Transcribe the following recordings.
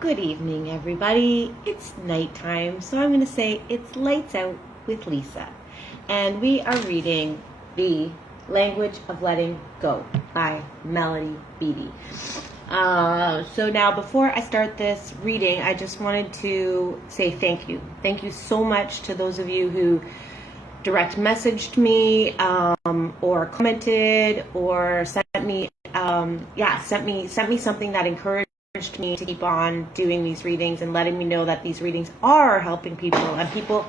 Good evening, everybody. It's nighttime, so I'm going to say it's Lights Out with Lisa. And we are reading The Language of Letting Go by Beattie. So now, before I start this reading, I just wanted to say thank you. Thank you so much to those of you who direct messaged me or commented or sent me something that encouraged me to keep on doing these readings and letting me know that these readings are helping people. And people,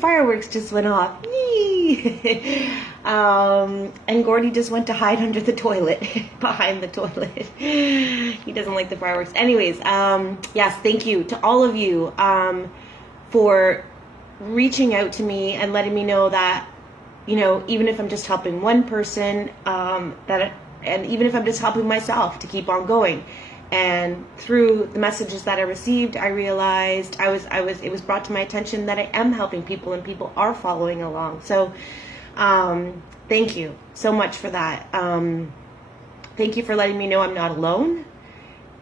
fireworks just went off. Yee! And Gordy just went to hide under the toilet, behind the toilet. He doesn't like the fireworks. Anyways, yes, thank you to all of you for reaching out to me and letting me know that, even if I'm just helping one person, and even if I'm just helping myself to keep on going. And through the messages that I received, I realized it was brought to my attention that I am helping people and people are following along. So, thank you so much for that. Thank you for letting me know I'm not alone.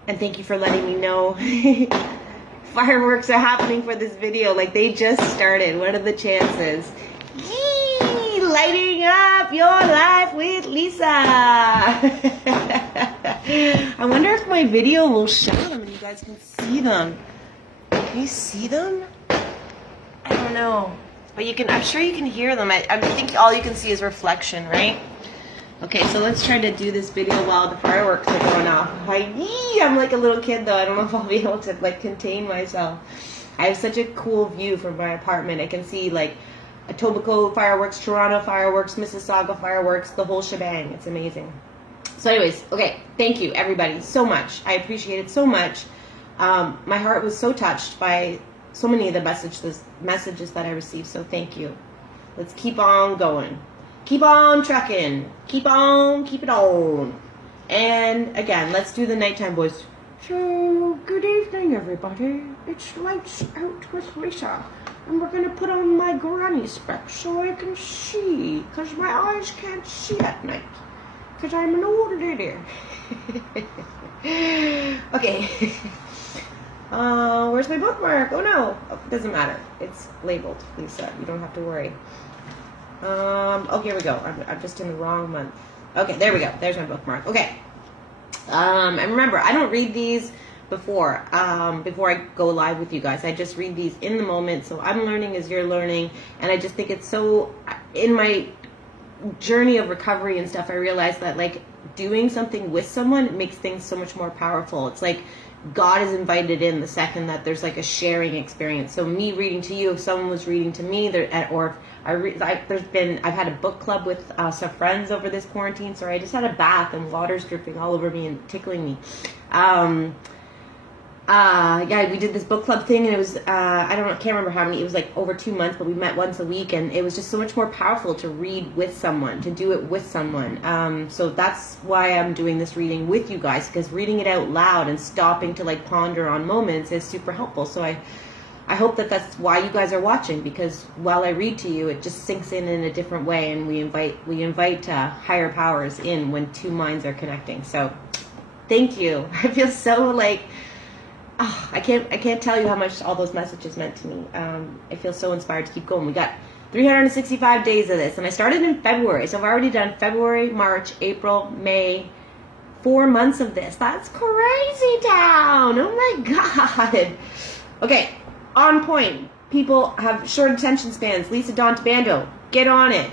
And thank you for letting me know fireworks are happening for this video. Like, they just started. What are the chances? Yee! Lighting up your life with Lisa. I wonder if my video will show them and you guys can see them. Can you see them? I don't know. But I'm sure you can hear them. I think all you can see is reflection, right? Okay, so let's try to do this video while the fireworks are going off. I'm like a little kid though. I don't know if I'll be able to contain myself. I have such a cool view from my apartment. I can see Etobicoke fireworks, Toronto fireworks, Mississauga fireworks, the whole shebang. It's amazing. So anyways, okay, thank you everybody so much. I appreciate it so much. My heart was so touched by so many of the messages that I received, so thank you. Let's keep on going. Keep on trucking. Keep it on. And again, let's do the nighttime voice. So, good evening everybody. It's Lights Out with Lisa. And we're going to put on my granny specs so I can see, because my eyes can't see at night. Because I'm an old lady. Okay. Where's my bookmark? Oh no. Oh, doesn't matter. It's labeled, Lisa. You don't have to worry. Oh, here we go. I'm just in the wrong month. Okay, there we go. There's my bookmark. Okay. And remember, I don't read these before I go live with you guys. I just read these in the moment. So I'm learning as you're learning. And I just think it's so, in my journey of recovery and stuff, I realized that doing something with someone makes things so much more powerful. It's like God is invited in the second that there's a sharing experience. So me reading to you, if someone was reading to me, I've had a book club with some friends over this quarantine. So I just had a bath and water's dripping all over me and tickling me. We did this book club thing, and it was, I can't remember how many, it was over 2 months, but we met once a week, and it was just so much more powerful to read with someone, to do it with someone. So that's why I'm doing this reading with you guys, because reading it out loud and stopping to ponder on moments is super helpful. So I hope that that's why you guys are watching, because while I read to you, it just sinks in a different way, and we invite higher powers in when two minds are connecting. So thank you. I feel so I can't tell you how much all those messages meant to me. I feel so inspired to keep going. We got 365 days of this, and I started in February, so I've already done February, March, April, May, 4 months of this. That's crazy town. Oh my God. Okay, on point. People have short attention spans. Lisa Dawn Bando, get on it.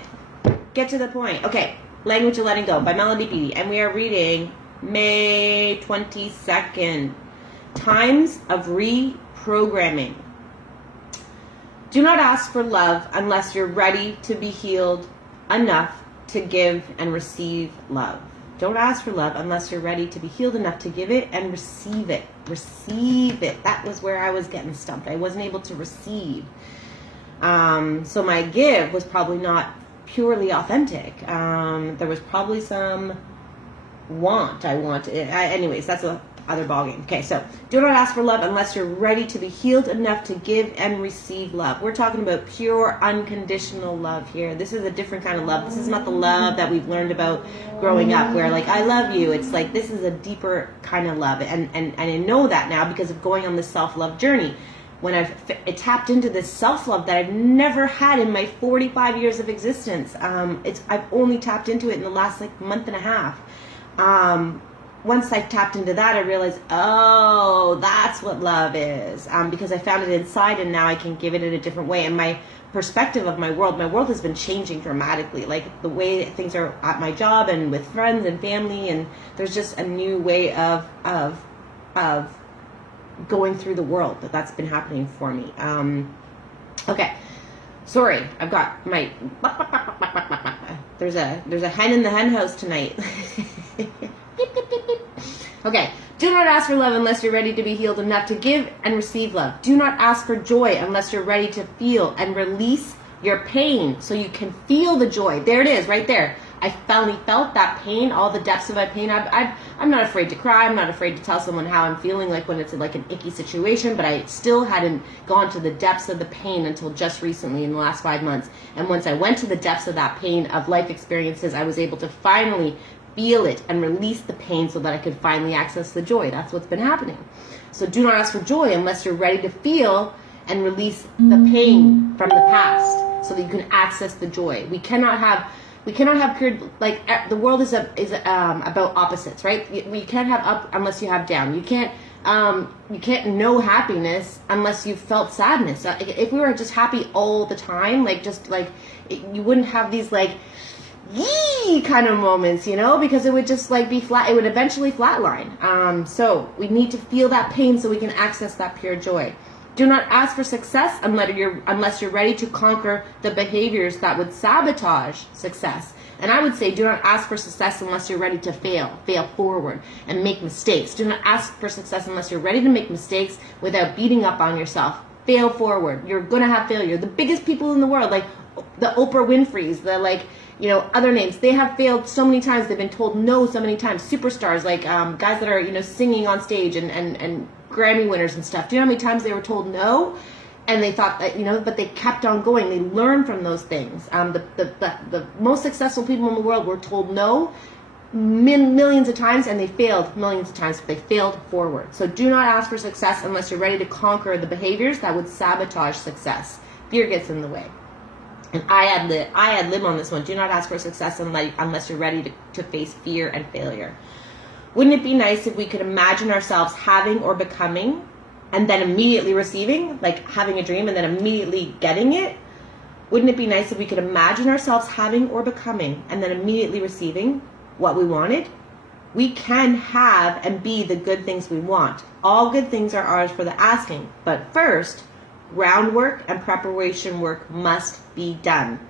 Get to the point. Okay, Language of Letting Go by Beattie, and we are reading May 22nd. Times of reprogramming. Do not ask for love unless you're ready to be healed enough to give and receive love. Don't ask for love unless you're ready to be healed enough to give it and receive it. Receive it. That was where I was getting stumped. I wasn't able to receive. So my give was probably not purely authentic. There was probably some want. Anyways, that's a other ballgame. Okay, so do not ask for love unless you're ready to be healed enough to give and receive love. We're talking about pure, unconditional love here. This is a different kind of love. This is not the love that we've learned about growing up, where like, I love you. It's like, this is a deeper kind of love. And I know that now because of going on this self-love journey. When I've tapped into this self-love that I've never had in my 45 years of existence. I've only tapped into it in the last like month and a half. Once I tapped into that, I realized, oh, that's what love is. Because I found it inside, and now I can give it in a different way. And my perspective of my world has been changing dramatically. Like the way things are at my job and with friends and family, and there's just a new way of going through the world that's been happening for me. Okay, sorry, I've got my there's a hen in the hen house tonight. Okay, do not ask for love unless you're ready to be healed enough to give and receive love. Do not ask for joy unless you're ready to feel and release your pain so you can feel the joy. There it is, right there. I finally felt that pain, all the depths of my pain. I'm not afraid to cry. I'm not afraid to tell someone how I'm feeling, like when it's like an icky situation, but I still hadn't gone to the depths of the pain until just recently in the last 5 months. And once I went to the depths of that pain of life experiences, I was able to finally feel it and release the pain so that I could finally access the joy. That's what's been happening. So do not ask for joy unless you're ready to feel and release the pain from the past so that you can access the joy. We cannot have pure, like, the world is about opposites, right? We can't have up unless you have down. You can't know happiness unless you've felt sadness. If we were just happy all the time, you wouldn't have these like yee kind of moments, because it would just like be flat. It would eventually flatline. So we need to feel that pain so we can access that pure joy. Do not ask for success unless you're ready to conquer the behaviors that would sabotage success. And I would say do not ask for success unless you're ready to fail forward and make mistakes. Do not ask for success unless you're ready to make mistakes without beating up on yourself. Fail forward. You're going to have failure. The biggest people in the world, like the Oprah Winfreys, the other names, they have failed so many times. They've been told no so many times. Superstars, guys that are, singing on stage and Grammy winners and stuff. Do you know how many times they were told no? And they thought that, but they kept on going. They learned from those things. The most successful people in the world were told no millions of times, and they failed millions of times, but they failed forward. So do not ask for success unless you're ready to conquer the behaviors that would sabotage success. Fear gets in the way. And I ad lib on this one. Do not ask for success unless you're ready to face fear and failure. Wouldn't it be nice if we could imagine ourselves having or becoming and then immediately receiving, like having a dream and then immediately getting it? Wouldn't it be nice if we could imagine ourselves having or becoming and then immediately receiving what we wanted? We can have and be the good things we want. All good things are ours for the asking. But first, groundwork and preparation work must be done.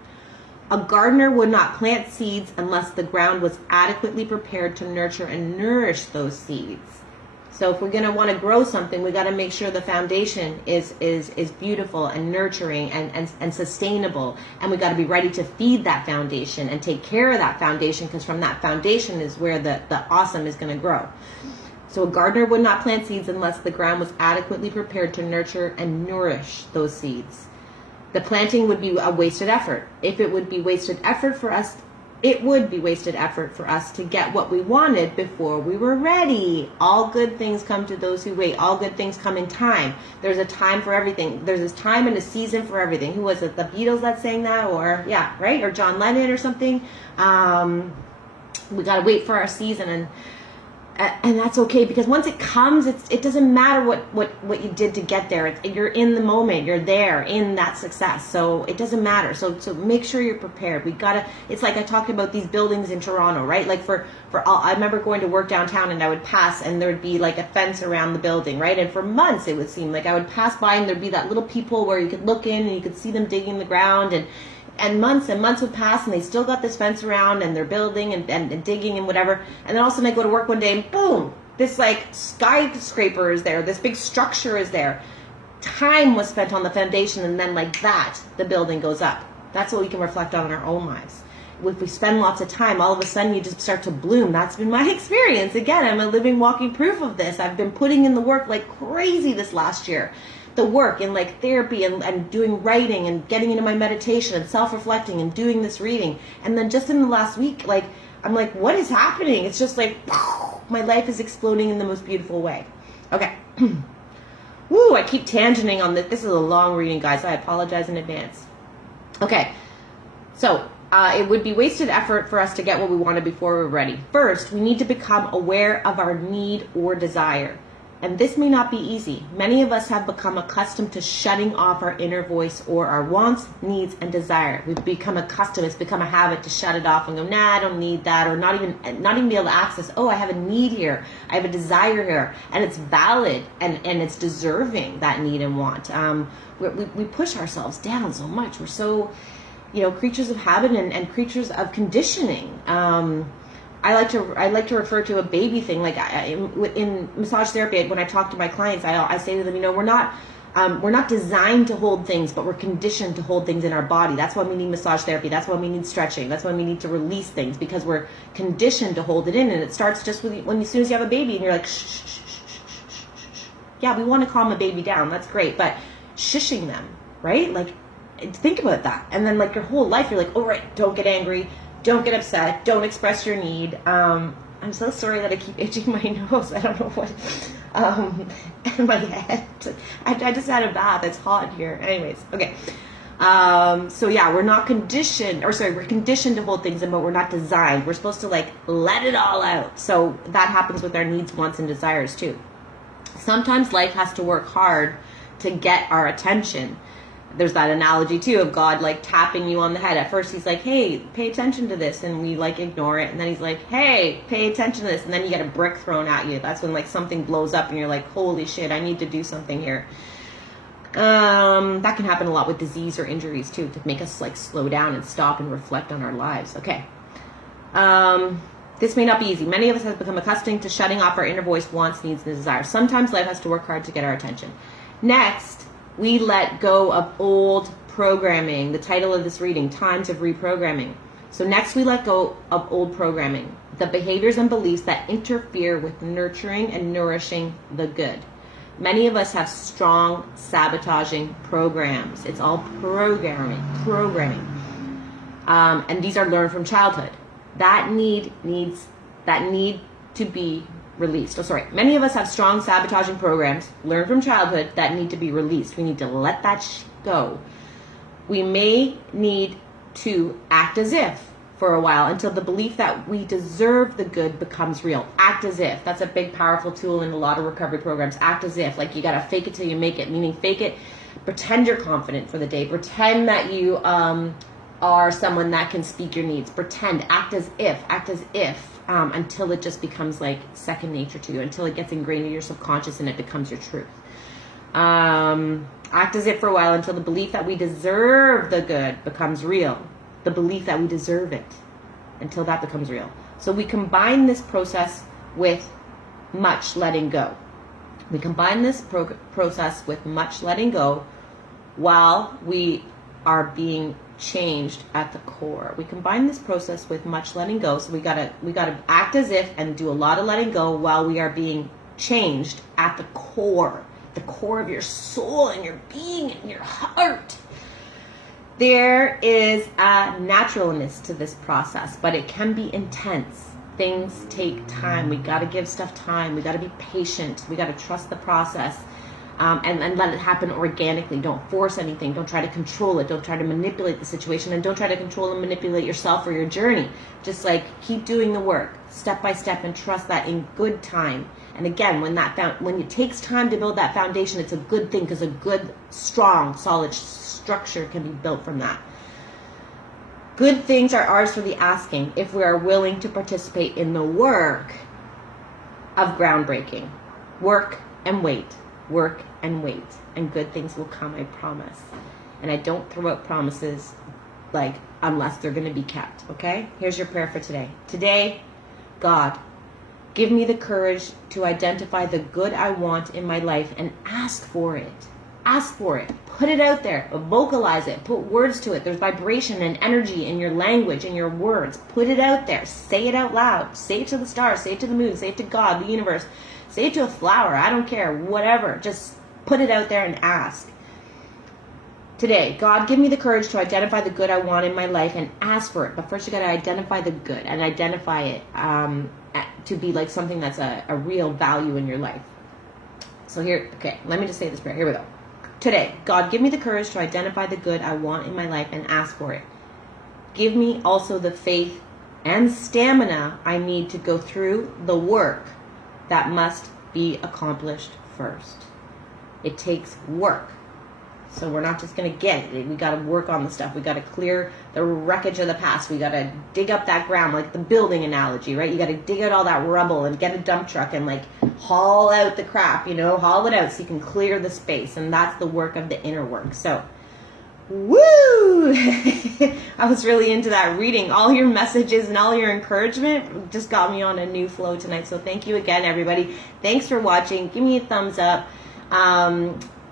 A gardener would not plant seeds unless the ground was adequately prepared to nurture and nourish those seeds. So if we're going to want to grow something, we got to make sure the foundation is beautiful and nurturing and sustainable. And we got to be ready to feed that foundation and take care of that foundation, because from that foundation is where the awesome is going to grow. So a gardener would not plant seeds unless the ground was adequately prepared to nurture and nourish those seeds. The planting would be a wasted effort. If it would be wasted effort for us, it would be wasted effort for us to get what we wanted before we were ready. All good things come to those who wait. All good things come in time. There's a time for everything. There's a time and a season for everything. Who was it? The Beatles that sang that? Or, yeah, right? Or John Lennon or something. We got to wait for our season, and that's okay, because once it comes, it doesn't matter what you did to get there. You're in the moment. You're there in that success. So it doesn't matter. So make sure you're prepared. It's like I talked about these buildings in Toronto, right? Like I remember going to work downtown, and I would pass, and there would be like a fence around the building, right? And for months it would seem like I would pass by, and there'd be that little peephole where you could look in and you could see them digging the ground, and months would pass, and they still got this fence around, and they're building and digging and whatever. And then all of a sudden I go to work one day, and boom, this like skyscraper is there. This big structure is there. Time was spent on the foundation, and then like that, the building goes up. That's what we can reflect on in our own lives. if we spend lots of time, all of a sudden you just start to bloom. That's been my experience. Again, I'm a living, walking proof of this. I've been putting in the work like crazy this last year. The work in like therapy and doing writing and getting into my meditation and self-reflecting and doing this reading. And then just in the last week, like, I'm like, what is happening? It's just like, my life is exploding in the most beautiful way. Okay. Woo, I keep tangenting on this. This is a long reading, guys. I apologize in advance. Okay. So, it would be wasted effort for us to get what we wanted before we're ready. First, we need to become aware of our need or desire. And this may not be easy. Many of us have become accustomed to shutting off our inner voice or our wants, needs, and desire. We've become accustomed, it's become a habit to shut it off and go, nah, I don't need that, or not even be able to access, oh, I have a need here, I have a desire here, and it's valid, and it's deserving, that need and want. We push ourselves down so much. We're so, creatures of habit and creatures of conditioning. I like to refer to a baby thing. Like in massage therapy, when I talk to my clients, I say to them, we're not designed to hold things, but we're conditioned to hold things in our body. That's why we need massage therapy. That's why we need stretching. That's why we need to release things, because we're conditioned to hold it in. And it starts just with as soon as you have a baby and you're like, shh, shh, shh, shh, shh, shh. Yeah, we want to calm a baby down. That's great, but shushing them, right? Like, think about that. And then like your whole life, you're like, oh right, don't get angry. Don't get upset. Don't express your need. I'm so sorry that I keep itching my nose. I don't know what. And my head. I just had a bath. It's hot here. Anyways, okay. So yeah, we're not conditioned, we're conditioned to hold things in, but we're not designed. We're supposed to like let it all out. So that happens with our needs, wants, and desires too. Sometimes life has to work hard to get our attention. There's that analogy too of God like tapping you on the head. At first he's like, hey, pay attention to this, and we like ignore it, and then he's like, hey, pay attention to this, and then you get a brick thrown at you. That's when like something blows up and you're like, holy shit, I need to do something here. That can happen a lot with disease or injuries too, to make us like slow down and stop and reflect on our lives. Okay. This may not be easy. Many of us have become accustomed to shutting off our inner voice, wants, needs, and desires. Sometimes life has to work hard to get our attention. Next, we let go of old programming. The title of this reading, Times of Reprogramming. So next we let go of old programming, the behaviors and beliefs that interfere with nurturing and nourishing the good. Many of us have strong sabotaging programs. It's all programming. And these are learned from childhood. That need to be released. Many of us have strong sabotaging programs learned from childhood that need to be released. We need to let that go. We may need to act as if for a while until the belief that we deserve the good becomes real. Act as if. That's a big, powerful tool in a lot of recovery programs. Act as if. Like you gotta fake it till you make it, meaning fake it. Pretend you're confident for the day. Pretend that you are someone that can speak your needs. Pretend. Act as if. Until it just becomes like second nature to you, until it gets ingrained in your subconscious and it becomes your truth. Act as if for a while until the belief that we deserve the good becomes real. The belief that we deserve it, until that becomes real. So we combine this process with much letting go. We combine this process with much letting go while we are being changed at the core. We combine this process with much letting go. So we gotta act as if and do a lot of letting go while we are being changed at the core of your soul and your being and your heart. There is a naturalness to this process, but it can be intense. Things take time. We gotta give stuff time. We gotta be patient. We gotta trust the process. And let it happen organically. Don't force anything. Don't try to control it. Don't try to manipulate the situation, and don't try to control and manipulate yourself or your journey. Just like keep doing the work step by step and trust that in good time. And again, when it takes time to build that foundation, it's a good thing, because a good, strong, solid structure can be built from that. Good things are ours for the asking if we are willing to participate in the work of groundbreaking. Work and wait. Work and wait, and good things will come, I promise. And I don't throw out promises like unless they're going to be kept, okay? Here's your prayer for today. Today, God, give me the courage to identify the good I want in my life and ask for it. Ask for it. Put it out there. Vocalize it. Put words to it. There's vibration and energy in your language, in your words. Put it out there. Say it out loud. Say it to the stars. Say it to the moon. Say it to God, the universe. Say it to a flower. I don't care. Whatever. Just put it out there and ask. Today, God, give me the courage to identify the good I want in my life and ask for it. But first, you got to identify the good and identify it to be like something that's a real value in your life. So here, okay, let me just say this prayer. Here we go. Today, God, give me the courage to identify the good I want in my life and ask for it. Give me also the faith and stamina I need to go through the work that must be accomplished first. It takes work. So we're not just going to get it. We got to work on the stuff. We got to clear the wreckage of the past. We got to dig up that ground, like the building analogy, right? You got to dig out all that rubble and get a dump truck and like haul out the crap, haul it out so you can clear the space. And that's the work of the inner work. So, woo! I was really into that reading. All your messages and all your encouragement just got me on a new flow tonight. So thank you again, everybody. Thanks for watching. Give me a thumbs up.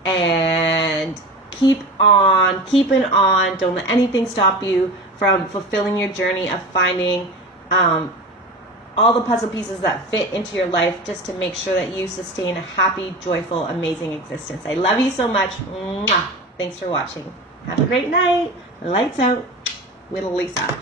And keep on keeping on. Don't let anything stop you from fulfilling your journey of finding all the puzzle pieces that fit into your life just to make sure that you sustain a happy, joyful, amazing existence. I love you so much. Mwah. Thanks for watching. Have a great night. Lights out with Lisa.